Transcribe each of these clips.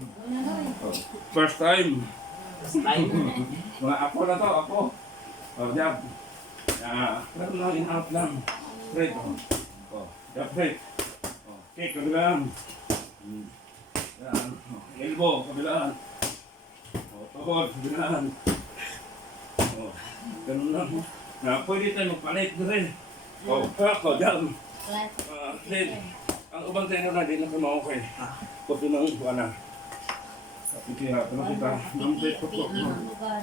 Oh, first time. Time. Mga ako na to, ako. Oh, jab. Pero lang, in-out lang. Straight, oh. Oh, jab straight. Oh, kick, kabilaan. Yan. Oh, elbow, kabilaan. Oh, tuhod, kabilaan. Oh, ganun lang. Pwede tayo magpalit na rin. Oh, ako, jab. Straight. Ang ubang tayo na, di na kami okay. Kopi ng buwana. Kaya, pero kita, nampit ko po.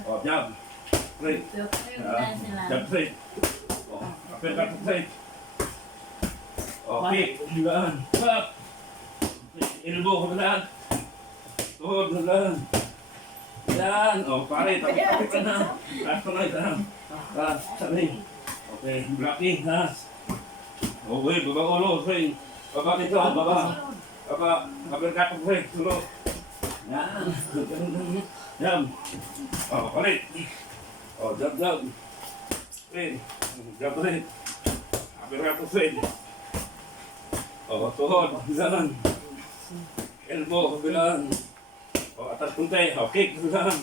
Oh, jab. Straight. Jab straight. Oh, kapit ka straight. Oh, kick. Kabilaan. Up. Elbow, kabilaan. Tuhod, kabilaan. Yan. Oh, pare, tapit ka na. Last ko na ito. Sabi. Okay, blocking, ha. Okay, baba ulo, swing. Baba nito, baba. Baba, kapit ka straight. Tulog. Yan. Yan. Oh, palit. Oh, jab, jab. Straight. Jab, straight. Kapit ka straight. Oh, tuhod, kabilaan. Elbow, kabilaan. Oh, atas puntay. Oh, kick, kabilaan.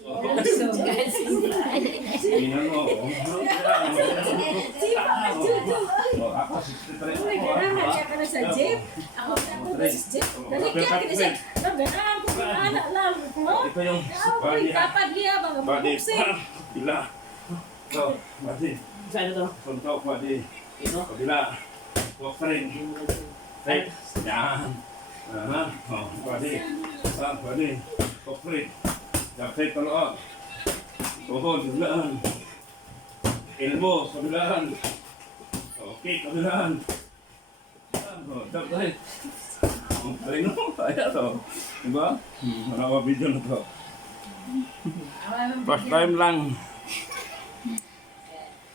Oh, tingnan mo. Oh, ako, 63 ako. Kaya ka na sa jeep. Ako na sa jeep. Naligyan ka na siya. Naganaan ko yung anak lang. Ito yung Uy, kapag liya, mga body. buksin. Bila. Ito, body. Saan ito? Suntok, body. Ito? Kabila. Walk rin. Right. Yan. Oh, body. Body. Walk rin. Dapat taloon. Tuhod, kabilaan. Elbow, kabilaan. Okay, kabilaan. Oh, dapat. Ay no, ayan o. Diba? Marama video na to. First time lang.